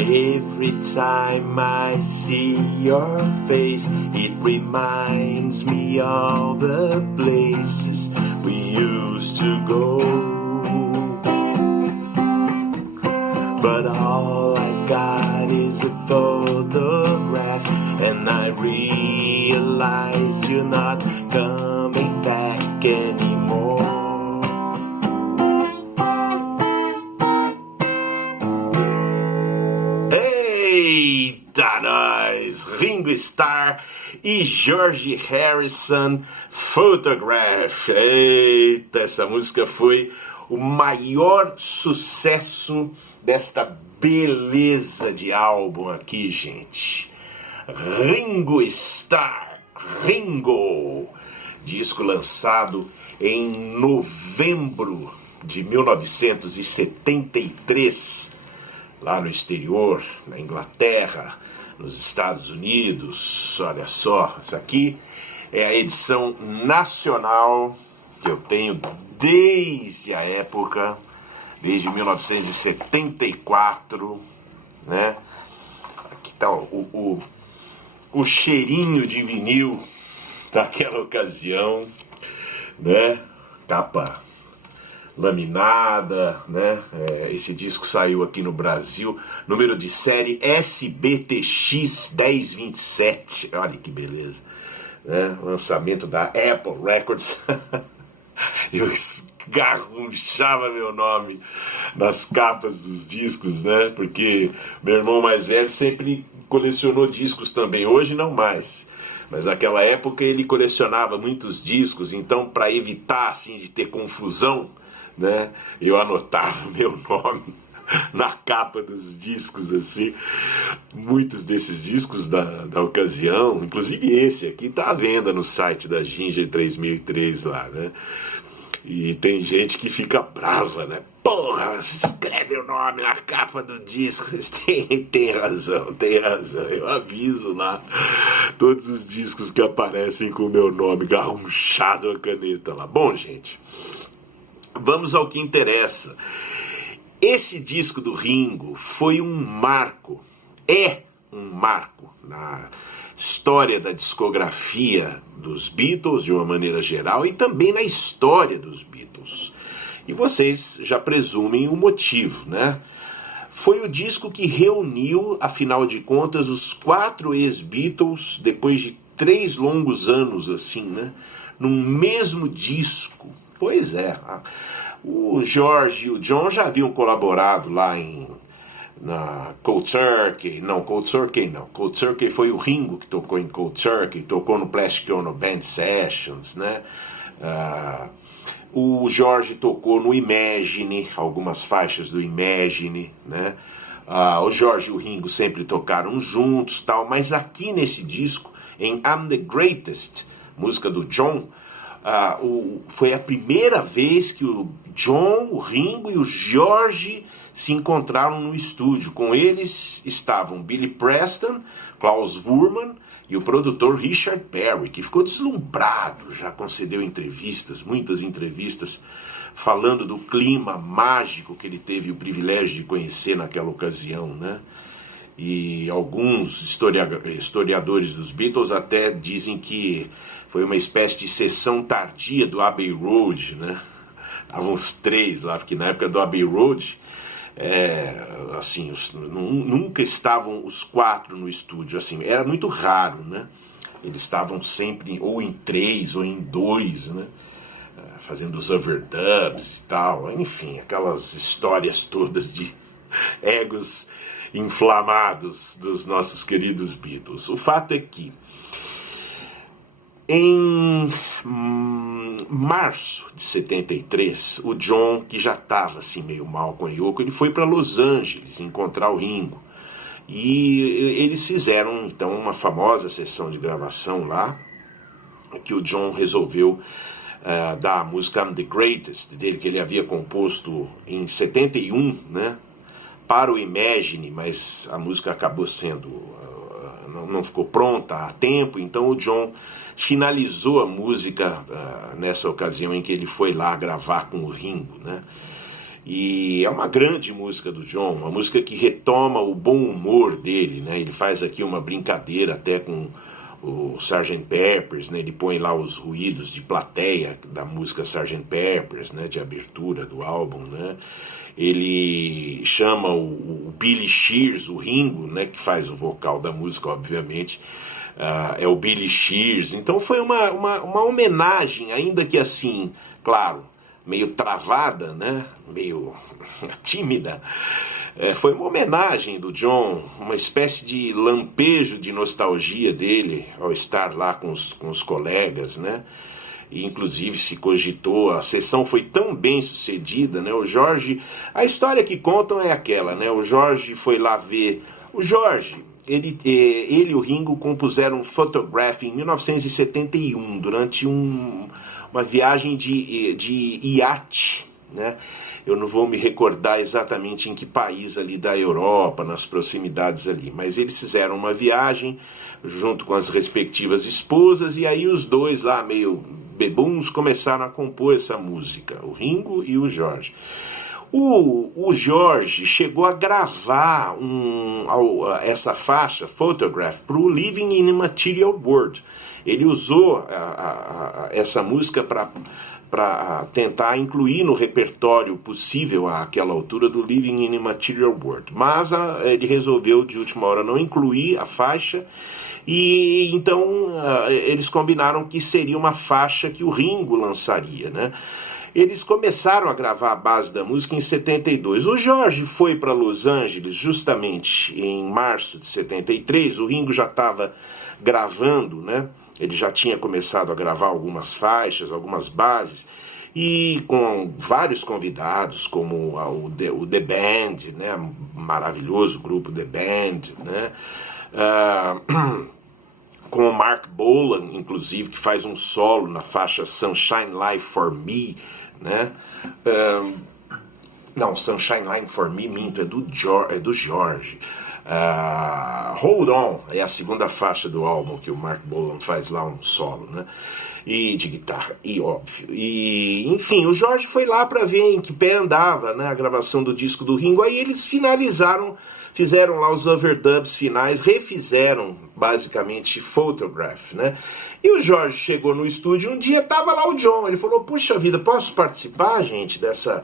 Every time I see your face, it reminds me of the places we used to go. But all I've got is a photograph, and I realize you're not coming back anymore. Eita, nós! Ringo Starr e George Harrison, Photograph. Eita, essa música foi o maior sucesso desta beleza de álbum aqui, gente. Ringo Starr, Ringo, disco lançado em novembro de 1973, lá no exterior, na Inglaterra, nos Estados Unidos. Olha só, isso aqui é a edição nacional que eu tenho desde a época, desde 1974, né? Aqui está o cheirinho de vinil daquela ocasião, né? Capa laminada, né? Esse disco saiu aqui no Brasil, número de série SBTX 1027, olha que beleza, né? Lançamento da Apple Records. Eu esgarrunchava meu nome nas capas dos discos, né? Porque meu irmão mais velho sempre colecionou discos também, hoje não mais. Mas naquela época ele colecionava muitos discos, então para evitar assim de ter confusão, né, eu anotava meu nome na capa dos discos, assim. Muitos desses discos da ocasião, inclusive esse aqui, está à venda no site da Ginger 3003 lá, né? E tem gente que fica brava, né? Porra, você escreve o nome na capa do disco. Tem razão, tem razão. Eu aviso lá todos os discos que aparecem com o meu nome garrunchado a caneta lá. Bom, gente, vamos ao que interessa. Esse disco do Ringo foi um marco, é um marco na história da discografia dos Beatles de uma maneira geral e também na história dos Beatles. E vocês já presumem o motivo, né? Foi o disco que reuniu, afinal de contas, os 4 ex-Beatles depois de 3 longos anos, assim, né? Num mesmo disco. Pois é, o George e o John já haviam colaborado lá na Cold Turkey. Cold Turkey foi o Ringo que tocou em Cold Turkey, tocou no Plastic Ono Band Sessions, né? O George tocou no Imagine, algumas faixas do Imagine, né? O George e o Ringo sempre tocaram juntos, tal, mas aqui nesse disco, em I'm the Greatest, música do John, foi a primeira vez que o John, o Ringo e o George se encontraram no estúdio. Com eles estavam Billy Preston, Klaus Voormann e o produtor Richard Berry, que ficou deslumbrado, já concedeu entrevistas, muitas entrevistas, falando do clima mágico que ele teve o privilégio de conhecer naquela ocasião, né? E alguns historiadores dos Beatles até dizem que foi uma espécie de sessão tardia do Abbey Road, né? Estavam os 3 lá, porque na época do Abbey Road, assim, nunca estavam os 4 no estúdio, assim, era muito raro, né? Eles estavam sempre ou em 3 ou em 2, né? Fazendo os overdubs e tal, enfim, aquelas histórias todas de egos inflamados dos nossos queridos Beatles. O fato é que em março de 73, o John, que já estava assim meio mal com a Yoko, ele foi para Los Angeles encontrar o Ringo. E eles fizeram então uma famosa sessão de gravação lá, que o John resolveu dar a música I'm the Greatest, dele, que ele havia composto em 71, né, para o Imagine, mas a música acabou sendo... não ficou pronta a tempo, então o John finalizou a música nessa ocasião em que ele foi lá gravar com o Ringo, né? E é uma grande música do John, uma música que retoma o bom humor dele, né? Ele faz aqui uma brincadeira até com o Sgt. Peppers, né? Ele põe lá os ruídos de plateia da música Sgt. Peppers, né? De abertura do álbum, né? Ele chama o Billy Shears, o Ringo, né? Que faz o vocal da música, obviamente, é o Billy Shears. Então foi uma homenagem, ainda que assim, claro, meio travada, né? Meio tímida. Foi uma homenagem do John, uma espécie de lampejo de nostalgia dele ao estar lá com os colegas, né? E, inclusive, se cogitou, a sessão foi tão bem sucedida, né? O George, a história que contam é aquela, né? O George foi lá ver. O George, ele e o Ringo compuseram Photograph em 1971, durante uma viagem de iate, né? Eu não vou me recordar exatamente em que país ali da Europa, nas proximidades ali, mas eles fizeram uma viagem junto com as respectivas esposas, e aí os dois lá, meio bebuns, começaram a compor essa música, o Ringo e o George. O George chegou a gravar essa faixa, Photograph, para o Living in a Material World. Ele usou essa música para tentar incluir no repertório possível àquela altura do Living in a Material World. Mas ele resolveu de última hora não incluir a faixa, e então eles combinaram que seria uma faixa que o Ringo lançaria, né? Eles começaram a gravar a base da música em 72. O George foi para Los Angeles justamente em março de 73. O Ringo já estava gravando, né? Ele já tinha começado a gravar algumas faixas, algumas bases, e com vários convidados, como o The Band, né? Maravilhoso grupo The Band, né? Com o Mark Bolan, inclusive, que faz um solo na faixa Sunshine Line for Me, né? Não, Sunshine Line for Me, minto, é do George. Hold On é a segunda faixa do álbum que o Mark Bolan faz lá um solo, né? E de guitarra, e óbvio. E, enfim, o George foi lá para ver em que pé andava, né, a gravação do disco do Ringo. Aí eles fizeram lá os overdubs finais, refizeram basicamente Photograph, né? E o George chegou no estúdio um dia, tava lá o John, ele falou: puxa vida, posso participar, gente, dessa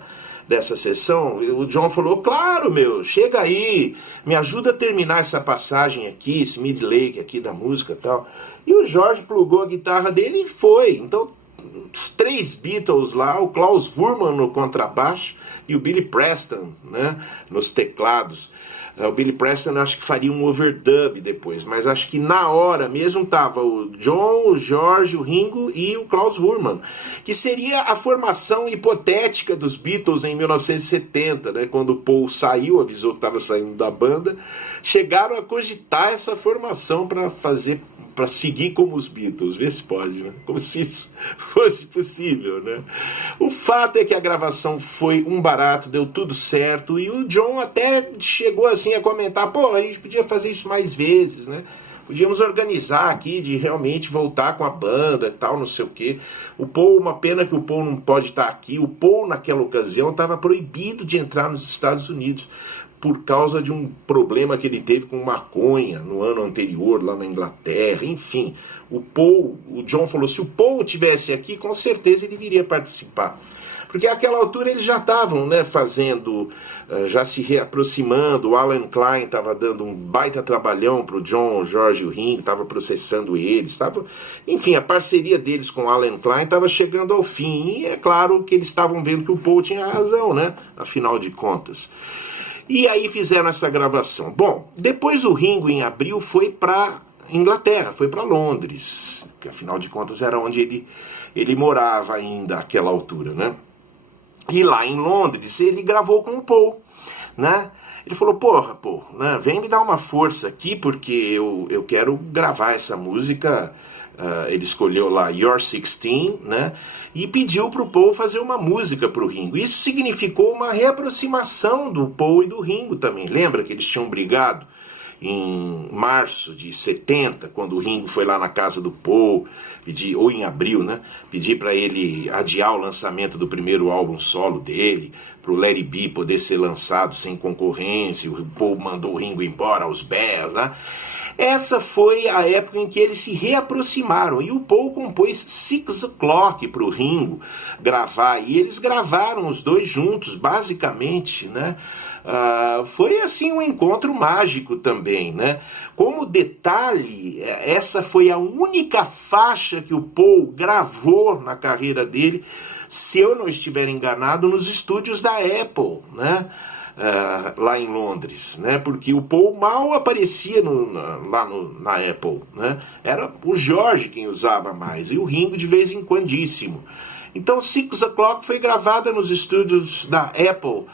sessão? O John falou: claro, meu, chega aí, me ajuda a terminar essa passagem aqui, esse mid-lake aqui da música e tal. E o George plugou a guitarra dele e foi. Então, os três Beatles lá, o Klaus Voormann no contrabaixo e o Billy Preston, né, nos teclados. O Billy Preston acho que faria um overdub depois, mas acho que na hora mesmo tava o John, o George, o Ringo e o Klaus Voormann, que seria a formação hipotética dos Beatles em 1970, né, quando o Paul saiu, avisou que estava saindo da banda, chegaram a cogitar essa formação para seguir como os Beatles, vê se pode, né? Como se isso fosse possível, né? O fato é que a gravação foi um barato, deu tudo certo, e o John até chegou assim a comentar: pô, a gente podia fazer isso mais vezes, né? Podíamos organizar aqui de realmente voltar com a banda e tal, não sei o quê. O Paul, uma pena que o Paul não pode estar aqui. O Paul, naquela ocasião, estava proibido de entrar nos Estados Unidos por causa de um problema que ele teve com maconha no ano anterior, lá na Inglaterra, enfim. O John falou: se o Paul estivesse aqui, com certeza ele viria participar. Porque àquela altura eles já estavam, né, fazendo, já se reaproximando. O Alan Klein estava dando um baita trabalhão para o John, o George e o Ringo, estava processando eles. Enfim, a parceria deles com o Alan Klein estava chegando ao fim. E é claro que eles estavam vendo que o Paul tinha razão, né, afinal de contas. E aí fizeram essa gravação. Bom, depois o Ringo, em abril, foi para Inglaterra, foi para Londres, que afinal de contas era onde ele morava ainda àquela altura, né? E lá em Londres ele gravou com o Paul, né? Ele falou: porra, Paul, né, vem me dar uma força aqui, porque eu quero gravar essa música. Ele escolheu lá You're 16, né? E pediu para o Paul fazer uma música para o Ringo. Isso significou uma reaproximação do Paul e do Ringo também. Lembra que eles tinham brigado? em março de 70, quando o Ringo foi lá na casa do Paul, ou em abril, né? Pedir para ele adiar o lançamento do primeiro álbum solo dele, para o Let It Be poder ser lançado sem concorrência. O Paul mandou o Ringo embora aos berros, né? Essa foi a época em que eles se reaproximaram, e o Paul compôs Six O'Clock para o Ringo gravar, e eles gravaram os dois juntos, basicamente, né? Foi assim um encontro mágico também, né? Como detalhe, essa foi a única faixa que o Paul gravou na carreira dele, se eu não estiver enganado, nos estúdios da Apple, né? Lá em Londres, né? Porque o Paul mal aparecia na Apple, né? Era o George quem usava mais, e o Ringo de vez em quandíssimo. Então Six O'Clock foi gravada nos estúdios da Apple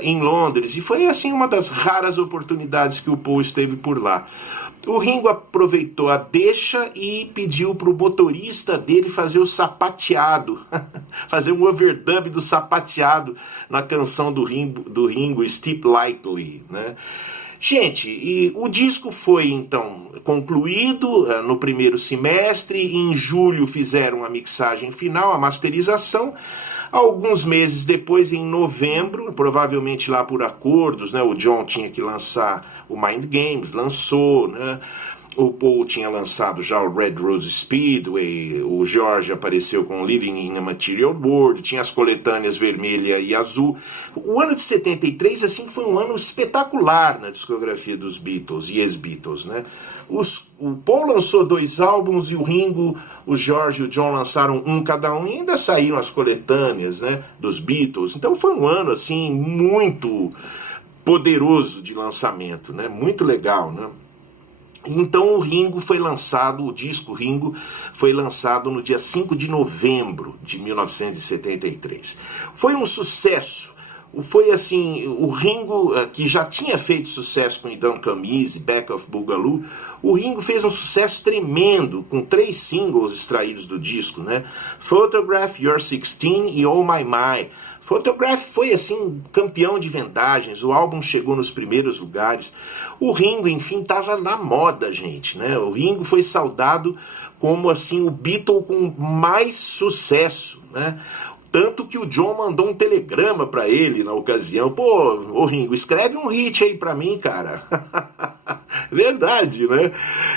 em Londres, e foi assim uma das raras oportunidades que o Paul esteve por lá. O Ringo aproveitou a deixa e pediu para o motorista dele fazer o sapateado, fazer um overdub do sapateado na canção do Ringo Steep Lightly, né? Gente, e o disco foi então concluído no primeiro semestre. Em julho fizeram a mixagem final, a masterização. Alguns meses depois, em novembro, provavelmente lá por acordos, né, o John tinha que lançar o Mind Games, lançou, né? O Paul tinha lançado já o Red Rose Speedway, o George apareceu com Living in a Material World, tinha as coletâneas vermelha e azul. O ano de 73 assim, foi um ano espetacular na discografia dos Beatles e ex-Beatles, né? O Paul lançou 2 álbuns e o Ringo, o George e o John lançaram um cada um, e ainda saíram as coletâneas, né, dos Beatles. Então foi um ano assim muito poderoso de lançamento, né? Muito legal, né? Então o disco Ringo foi lançado no dia 5 de novembro de 1973. Foi um sucesso. Foi assim, o Ringo, que já tinha feito sucesso com It Don't Come Easy, Back of Boogaloo, o Ringo fez um sucesso tremendo com 3 singles extraídos do disco, né? Photograph, You're 16 e Oh My My. Photograph foi assim campeão de vendagens, o álbum chegou nos primeiros lugares. O Ringo, enfim, estava na moda, gente, né? O Ringo foi saudado como assim o Beatle com mais sucesso, né? Tanto que o John mandou um telegrama para ele na ocasião. Pô, ô Ringo, escreve um hit aí para mim, cara. Verdade, né?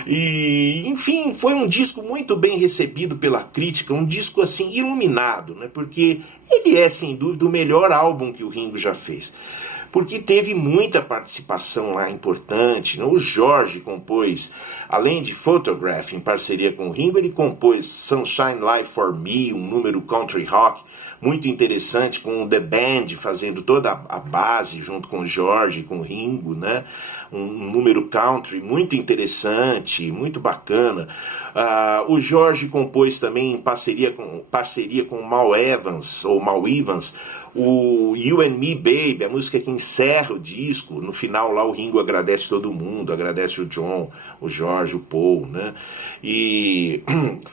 E, enfim, foi um disco muito bem recebido pela crítica, um disco assim iluminado, né? Porque ele é, sem dúvida, o melhor álbum que o Ringo já fez. Porque teve muita participação lá importante, né? O George compôs, além de Photograph, em parceria com o Ringo, ele compôs Sunshine Life for Me, um número country rock muito interessante, com o The Band fazendo toda a base junto com o George e com o Ringo, né? Um número country muito interessante, muito bacana. O George compôs também em parceria com o Mal Evans, o You and Me Baby, a música que encerra o disco. No final lá o Ringo agradece todo mundo, agradece o John, o George, o Paul, né? E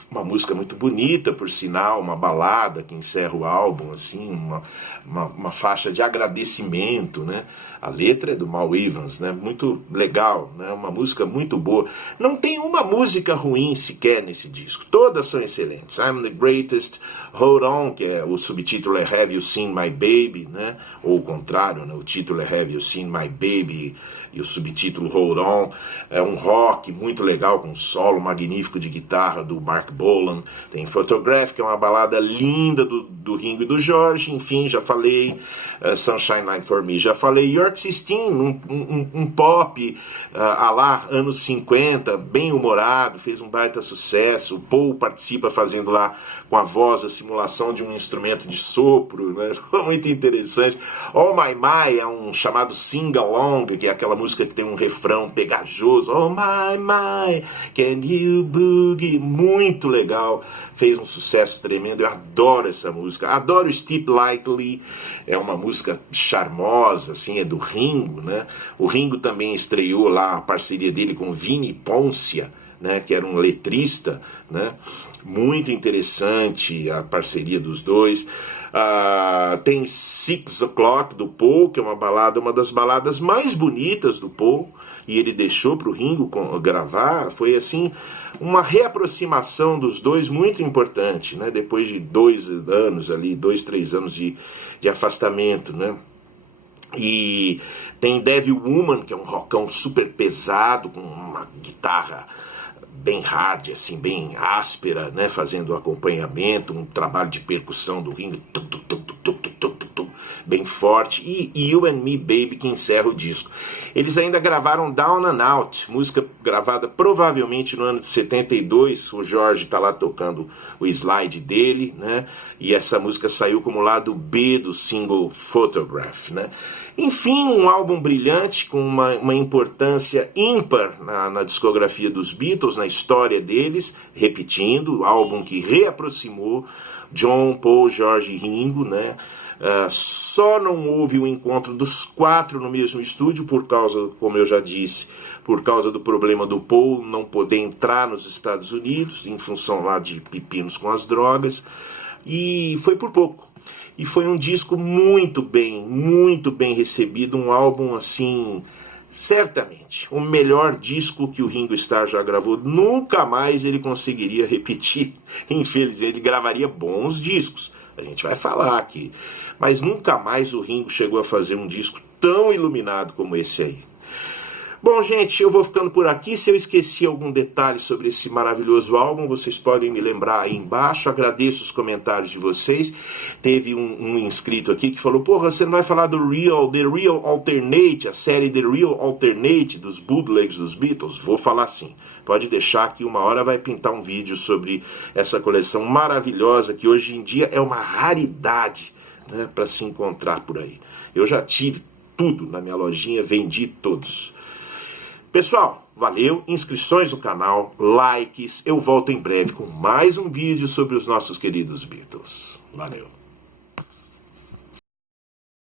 uma música muito bonita, por sinal, uma balada que encerra o álbum, assim, uma faixa de agradecimento, né? A letra é do Mal Evans, né? Muito legal, né? Uma música muito boa. Não tem uma música ruim sequer nesse disco, todas são excelentes. I'm the Greatest, Hold On, que o subtítulo é Have You Seen My Baby, né? Ou o contrário, né? O título é Have You Seen My Baby e o subtítulo Hold On. É um rock muito legal, com um solo magnífico de guitarra do Mark Bolan. Tem Photograph, que é uma balada linda do Ringo e do George. Enfim, já falei. Sunshine Light for Me, já falei. You're 16, um pop lá, anos 50, bem humorado, fez um baita sucesso. O Paul participa fazendo lá com a voz a simulação de um instrumento de sopro, né? Muito interessante. Oh My My é um chamado sing-along, que é aquela música que tem um refrão pegajoso. Oh My My, can you boogie? Muito legal, fez um sucesso tremendo. Eu adoro essa música, adoro Steep Lightly, é uma música charmosa, assim, é do Ringo, né? O Ringo também estreou lá a parceria dele com Vini Poncia, né, que era um letrista, né? Muito interessante a parceria dos dois. Tem 6 O'Clock do Paul, que é uma das baladas mais bonitas do Paul, e ele deixou para o Ringo gravar. Foi assim uma reaproximação dos dois muito importante, né? Depois de 2 anos ali, 2, 3 anos de afastamento, né? E tem Devil Woman, que é um rockão super pesado, com uma guitarra bem hard, assim, bem áspera, né, fazendo acompanhamento, um trabalho de percussão do Ringo, bem forte, e You and Me Baby, que encerra o disco. Eles ainda gravaram Down and Out, música gravada provavelmente no ano de 72, o George está lá tocando o slide dele, né, e essa música saiu como lado B do single Photograph, né. Enfim, um álbum brilhante, com uma importância ímpar na discografia dos Beatles, na história deles, repetindo, álbum que reaproximou John, Paul, George e Ringo, né? Só não houve o encontro dos 4 no mesmo estúdio por causa, como eu já disse, por causa do problema do Paul não poder entrar nos Estados Unidos, em função lá de pepinos com as drogas, e foi por pouco. E foi um disco muito bem recebido, um álbum assim, certamente, o melhor disco que o Ringo Starr já gravou. Nunca mais ele conseguiria repetir, infelizmente. Ele gravaria bons discos, a gente vai falar aqui, mas nunca mais o Ringo chegou a fazer um disco tão iluminado como esse aí. Bom, gente, eu vou ficando por aqui. Se eu esqueci algum detalhe sobre esse maravilhoso álbum, vocês podem me lembrar aí embaixo. Agradeço os comentários de vocês. Teve um inscrito aqui que falou: porra, você não vai falar do The Real Alternate, a série The Real Alternate dos bootlegs dos Beatles? Vou falar sim. Pode deixar que uma hora vai pintar um vídeo sobre essa coleção maravilhosa que hoje em dia é uma raridade, né, para se encontrar por aí. Eu já tive tudo na minha lojinha, vendi todos. Pessoal, valeu, inscrições no canal, likes, eu volto em breve com mais um vídeo sobre os nossos queridos Beatles. Valeu!